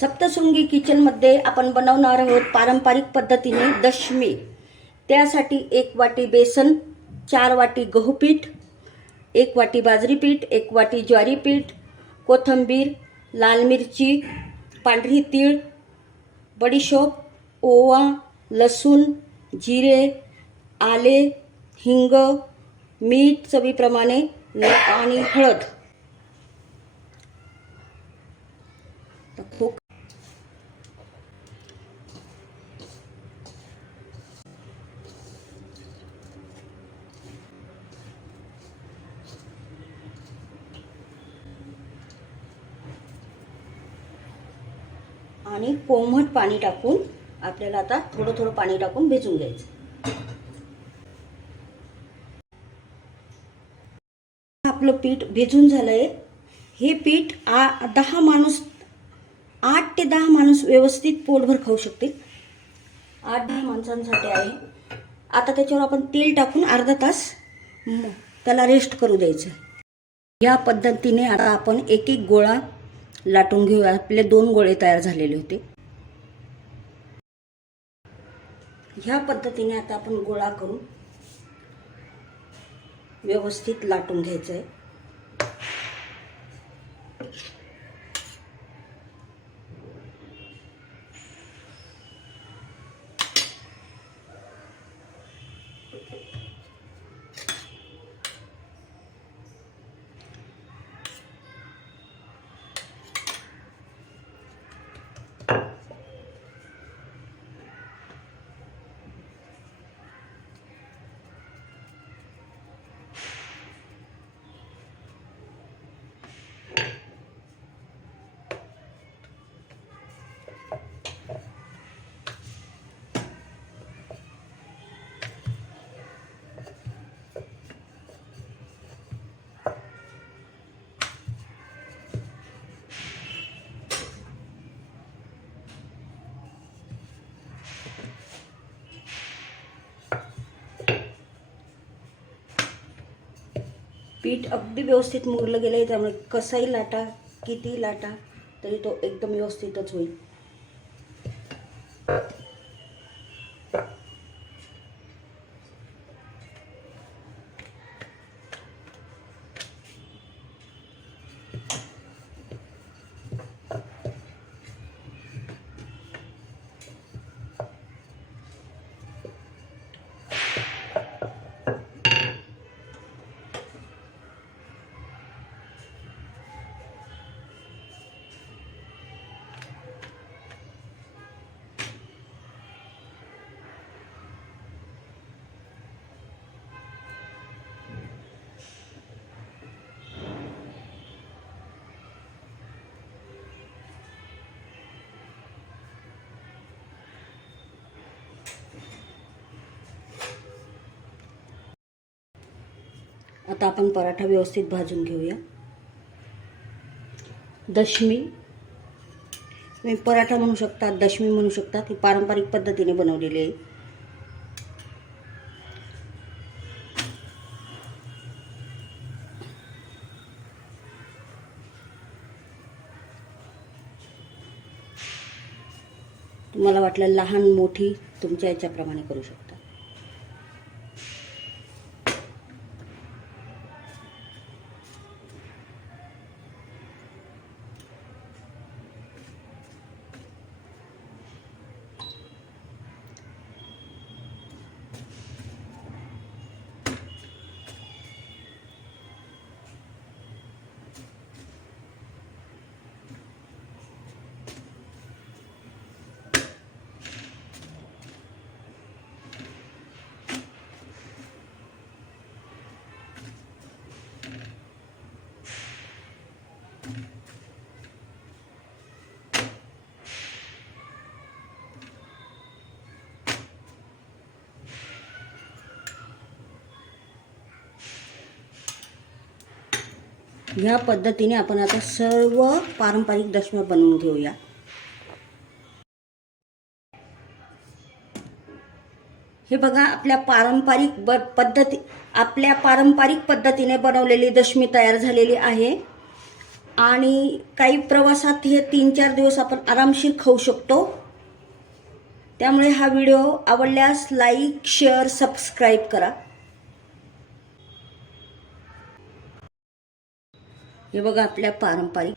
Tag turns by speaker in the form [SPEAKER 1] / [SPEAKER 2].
[SPEAKER 1] सप्तशृंगी किचनमध्ये आपण बनवणार आहोत पारंपरिक पद्धतीने दशमी. त्यासाठी एक वाटी बेसन चार वाटी गहू पीठ एक वाटी बाजरी पीठ एक वाटी ज्वारी पीठ कोथिंबीर लाल मिरची पांढरी तीळ बडीशोप ओवा लसूण जिरे आले हिंग मीठ चवीप्रमाणे आणि हळद. आणि कोमट पाणी टाकून आपल्याला आता थोडं थोडं पाणी टाकून भिजून घ्यायचं. आपलं पीठ भिजून झालंय. हे पीठ आ दहा माणूस आठ ते दहा माणूस व्यवस्थित पोटभर खाऊ शकते आठ दहा माणसांसाठी आहे. आता त्याच्यावर आपण तेल टाकून अर्धा तास त्याला रेस्ट करू द्यायचं. या पद्धतीने आता आपण एक एक गोळा लाटून घेऊया आपले दोन गोळे तयार झालेले होते. ह्या पद्धतीने आता आपण गोळा करून व्यवस्थित लाटून घ्यायचं आहे पीठ अगदी व्यवस्थित मुरलं गेलं आहे त्यामुळे कसाही लाटा किती लाटा तरी तो एकदम व्यवस्थितच होईल. आता आपण पराठा व्यवस्थित भाजून घेऊया. दशमी. तुम्ही पराठा म्हणू शकता दशमी म्हणू शकता ती पारंपरिक पद्धतीने बनवलेली आहे. तुम्हाला वाटलं लहान मोठी तुमच्या याच्याप्रमाणे करू शकता. ह्या पद्धतीने आपण आता सर्व पारंपरिक दशम्या बनवून घेऊया. हे बघा आपल्या पारंपरिक ब पद्धती आपल्या पारंपरिक पद्धतीने बनवलेली दशमी तयार झालेली आहे. आणि काही प्रवासात हे तीन चार दिवस आपण आरामशीर खाऊ शकतो. त्यामुळे हा व्हिडिओ आवडल्यास लाईक शेअर सबस्क्राईब करा. हे बघा आपल्या पारंपरिक